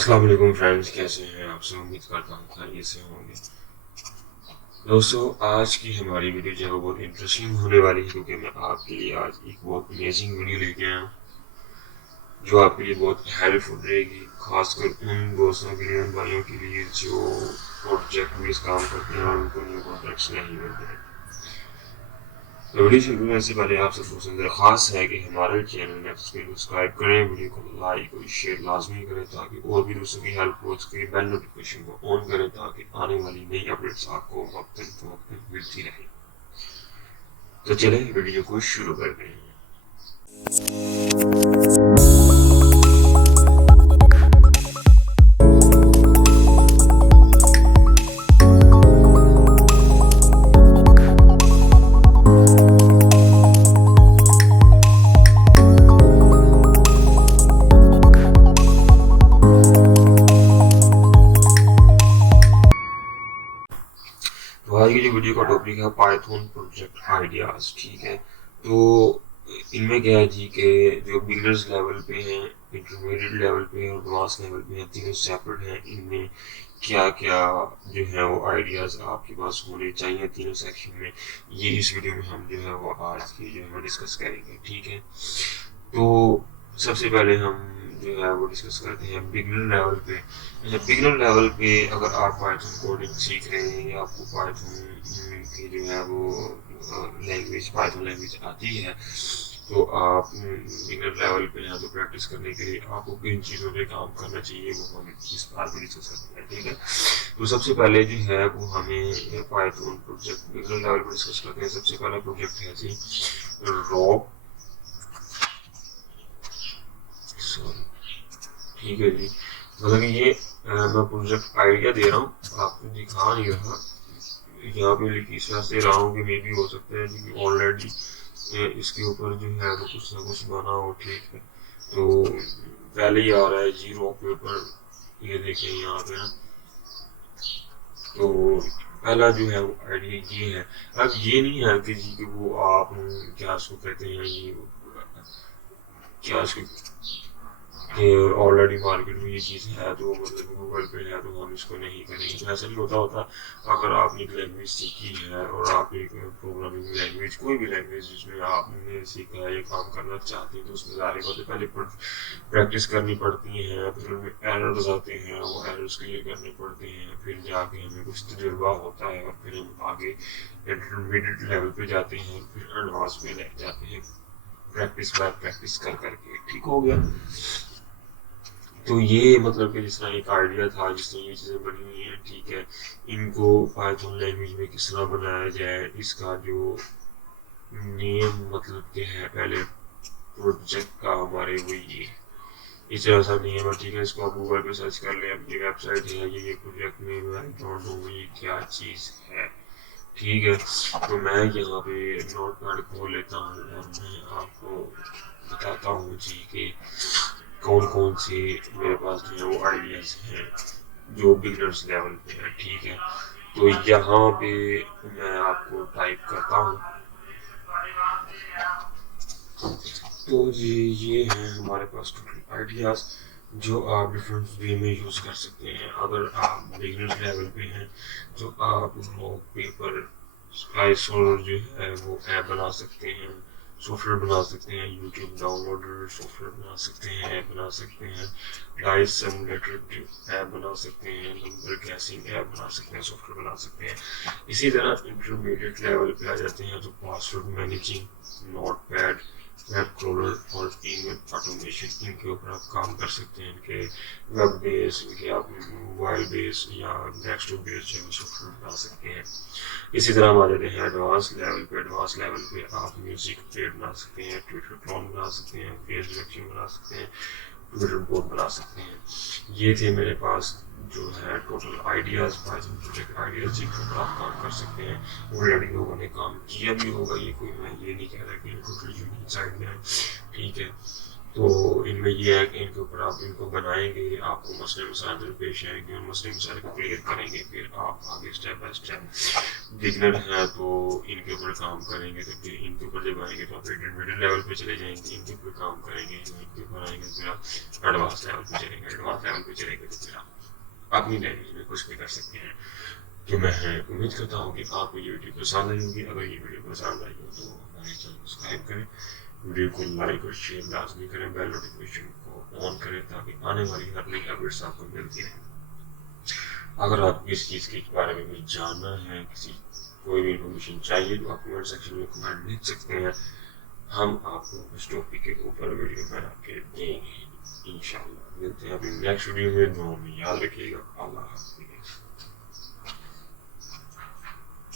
अस्सलाम वालेकुम फ्रेंड्स, कैसे हैं आप सब? उम्मीद करता हूँ खैरियत से होंगे। दोस्तों, आज की हमारी वीडियो जो है वो बहुत इंटरेस्टिंग होने वाली है, क्योंकि मैं आपके लिए आज एक बहुत अमेजिंग वीडियो लेके आया हूँ जो आपके लिए बहुत हेल्पफुल रहेगी, खासकर उन दोस्तों के लिए, उन भाइयों के लिए जो प्रोजेक्ट में काम करते हैं और उनको न्यू कॉन्ट्रैक्ट्स नहीं मिलते हैं। तो वीडियो शुरू करने से पहले आप सबको से दरख्वास्त है कि हमारे चैनल को सब्सक्राइब करें, वीडियो को लाइक और शेयर लाजमी करें ताकि और भी दोस्तों की हेल्प हो सके। बेल नोटिफिकेशन को ऑन करें ताकि आने वाली नई अपडेट्स आपको वक्तन फवक्तन मिलती रहे। तो चले वीडियो को शुरू करते हैं। तो आज की जो वीडियो का टॉपिक है पाइथन प्रोजेक्ट आइडियाज। ठीक है, तो इनमें क्या है जी कि जो बिगनर्स लेवल पे हैं, इंटरमीडिएट लेवल पे और एडवांस लेवल पे हैं, तीनों सेपरेट हैं। इनमें क्या क्या जो है वो आइडियाज आपके पास होने चाहिए तीनों सेक्शन में, ये इस वीडियो में हम जो है वो आज की जो है डिस्कस करेंगे। ठीक है, तो सबसे पहले हम जो है वो डिस्कस करते हैं बिगनर लेवल पे। बिगनर लेवल पे अगर आप पाइथन कोडिंग सीख रहे हैं या आपको पाइथन की जो है वो लैंग्वेज पाइथन लैंग्वेज आती है, तो आप बिगनर लेवल पे हैं, तो प्रैक्टिस करने के लिए आपको किन चीज़ों पे काम करना चाहिए वो हम इस बार भी डिस्कस करते हैं। ठीक है, तो सबसे पहले जो है वो हमें पाइथन प्रोजेक्ट बिगनर लेवल पर डिस्कस करते हैं। सबसे पहला प्रोजेक्ट है जी रॉक। ठीक है जी, मतलब कि ये मैं प्रोजेक्ट आइडिया दे रहा हूँ, आपको दिखा नहीं रहा। यहाँ पे इस तरह से रहा हूँ कि मे भी हो सकता है कि ऑलरेडी इसके ऊपर जो है वो कुछ ना कुछ बना हो। ठीक है, तो पहले ही आ रहा है जी रॉक पेपर, ये देखिए यहाँ पे ना। तो पहला जो है वो आइडिया ये है। अब ये नहीं है कि जी कि वो आप क्या उसको कहते हैं, ये क्या उसको कि ऑलरेडी मार्केट में ये चीज़ है तो मतलब गूगल पे है तो हम इसको नहीं करेंगे, तो ऐसा नहीं होता। अगर आपने एक लैंग्वेज सीखी है और आप एक प्रोग्रामिंग लैंग्वेज, कोई भी लैंग्वेज जिसमें आपने सीखा है, ये काम करना चाहते हैं, तो उसमें सारी बातें पहले प्रैक्टिस करनी पड़ती हैं, फिर उनमें एरर्स आते हैं, वो एरर्स क्लियर करने पड़ते हैं, फिर जाके हमें कुछ तजुर्बा होता है और फिर हम आगे इंटरमीडिएट लेवल पे जाते हैं और फिर एडवांस में ले जाते हैं, प्रैक्टिस बाय प्रैक्टिस कर करके। ठीक हो गया, तो ये मतलब कि जिस तरह एक आइडिया था जिसमें ये चीज़ें बनी हुई हैं। ठीक है, इनको पाइथन लैंग्वेज में किस तरह बनाया जाए, इसका जो नेम मतलब क्या है पहले प्रोजेक्ट का हमारे वो ये इस तरह सा नेम है। ठीक है, इसको आप गूगल पे सर्च कर लें, ये वेबसाइट है, ये प्रोजेक्ट नेम है, आई डोंट नो ये क्या चीज़ है। ठीक है, तो मैं यहाँ पे नोट पैड खोल लेता हूँ और मैं आपको बताता हूँ जी कि कौन कौन से मेरे पास जो है वो आइडियाज़ हैं जो बिगनर्स लेवल पे है। ठीक है, तो यहाँ पे मैं आपको टाइप करता हूँ। तो ये हैं हमारे पास टोटल आइडियाज़ जो आप डिफरेंट वे में यूज़ कर सकते हैं। अगर आप बिगनर्स लेवल पे हैं तो आप रॉक पेपर स्काईसोलर जो है वो ऐप बना सकते हैं, सॉफ्टवेयर बना सकते हैं, यूट्यूब डाउनलोडर सॉफ्टवेयर बना सकते हैं, ऐप बना सकते हैं, डाइस सिमुलेटर ऐप बना सकते हैं, नंबर गैसिंग ऐप बना सकते हैं, सॉफ्टवेयर बना सकते हैं। इसी तरह इंटरमीडिएट लेवल पे आ जाते हैं तो password managing, note pad, web crawler और ईमेल ऑटोमेशन, इनके ऊपर आप काम कर सकते हैं। इनके वेब बेस, इनके आप मोबाइल बेस या डेस्कटॉप बेस जो सॉफ्टवेयर बना सकते हैं। इसी तरह हम आ जाते हैं एडवांस लेवल पे। एडवांस लेवल पे आप म्यूजिक प्लेयर बना सकते हैं, ट्विटर क्लोन बना सकते हैं, फेस रिएक्शन बना सकते हैं, ट्विटर बोर्ड बना सकते हैं। ये थे मेरे पास जो है total ideas, Python project ideas जिन पर आप काम कर सकते हैं। ऑलरेडी लोगों ने काम किया भी होगा, ये कोई मैं ये नहीं कह रहा कि टोटल यूनिक आइडिया है। ठीक है, تو ان میں یہ ہے کہ ان کے اوپر آپ ان کو بنائیں گے، آپ کو مسئلے مسائل درپیش آئیں گے، اور مسئلے مسائل کو کلیئر کریں گے، پھر آپ آگے اسٹیپ بائی اسٹیپ بگنر ہیں تو ان کے اوپر کام کریں گے، تو پھر ان کے اوپر جب آئیں گے تو آپ انٹرمیڈیٹ لیول پہ چلے جائیں گے، ان کے اوپر کام کریں گے، ان کے اوپر آئیں گے، پھر آپ ایڈوانس لیول پہ چلیں گے، ایڈوانس لیول پہ چلیں گے تو پھر آپ اپنی لینگویج میں کچھ بھی کر سکتے ہیں۔ تو میں امید کرتا ہوں کہ آپ کو یہ ویڈیو پسند آئی ہوگی، اگر یہ ویڈیو پسند آئی ہو تو ہمارے چینل کو سبسکرائب کریں، ویڈیو کو لائک اور شیئر لازمی کریں، بیل نوٹیفکیشن کو آن کریں تاکہ آنے والی ہر نئی اپڈیٹس آپ کو ملتی رہیں۔ اگر آپ کسی چیز کے بارے میں کچھ جاننا ہے، کوئی بھی انفارمیشن چاہیے تو آپ کمنٹ سیکشن میں کمنٹ لکھ سکتے ہیں، ہم آپ کو اس ٹاپک کے اوپر ویڈیو بنا کے دیں گے۔ انشاءاللہ ملتے ہیں ابھی نیکسٹ ویڈیو میں، دعاؤں میں یاد رکھیے گا۔ اللہ حافظ۔